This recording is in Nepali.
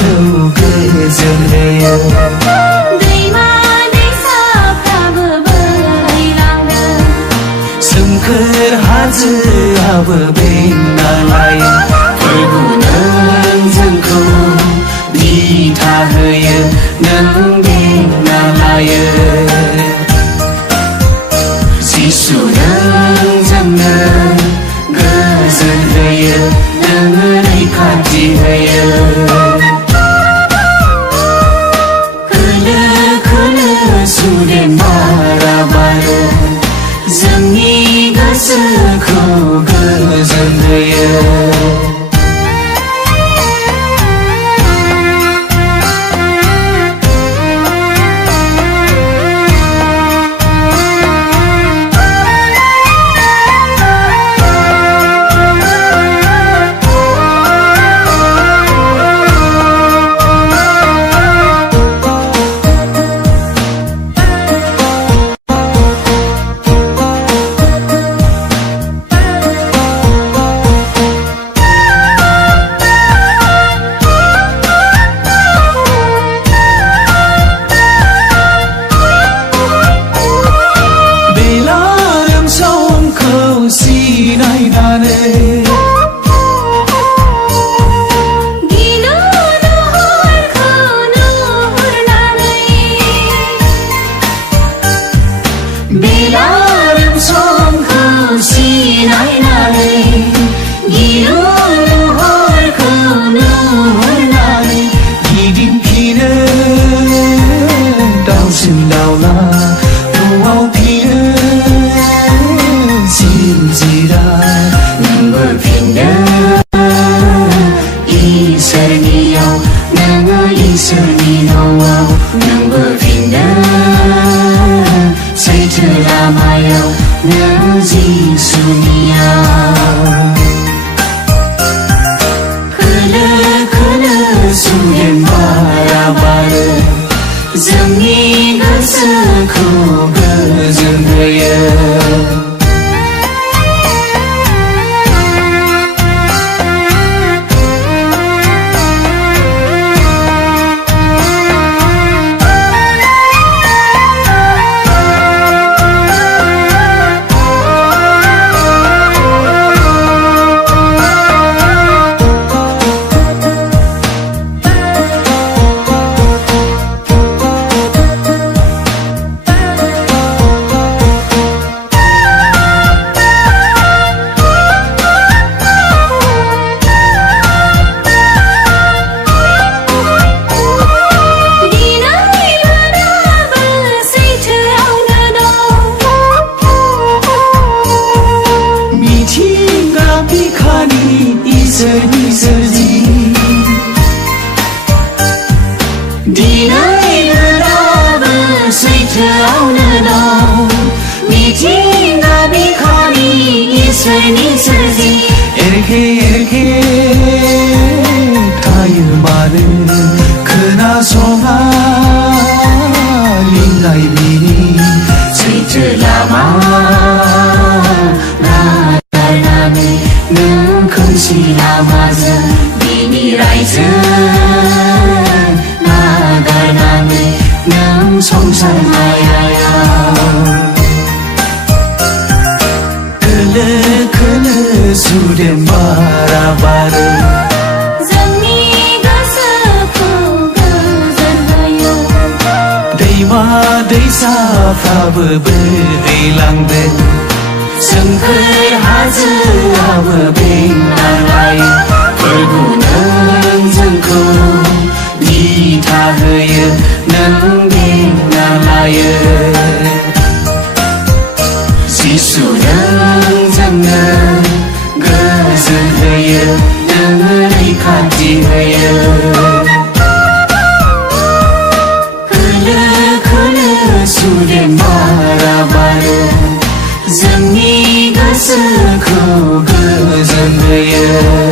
गोसोखौ गोजोन होयो दैमा दैसाफ्राबो बोहैलाङो सोमखोर हाजोआबो बेंना लायो प्रभु नों जोंखौ दिथा होयो नों बेंना लायो जिसु नों जोंनो गोजोन होयो नों रैखाथि होयो खोलो खोलो सुदेम बारा बारो जोंनि गोसोखौ गोजोन होयो दैसाफ्राबो बोहैलांदों सोमखोर हाजोआबो बेंना लायो प्रभु नों जोंखौ दिथा होयो नों बेंना लायो जिसु नों जोंनो गोजोन होयो नों रैखाथि होयो सुदेम बारा बारो जोंनि गोसोखौ गोजोन होयो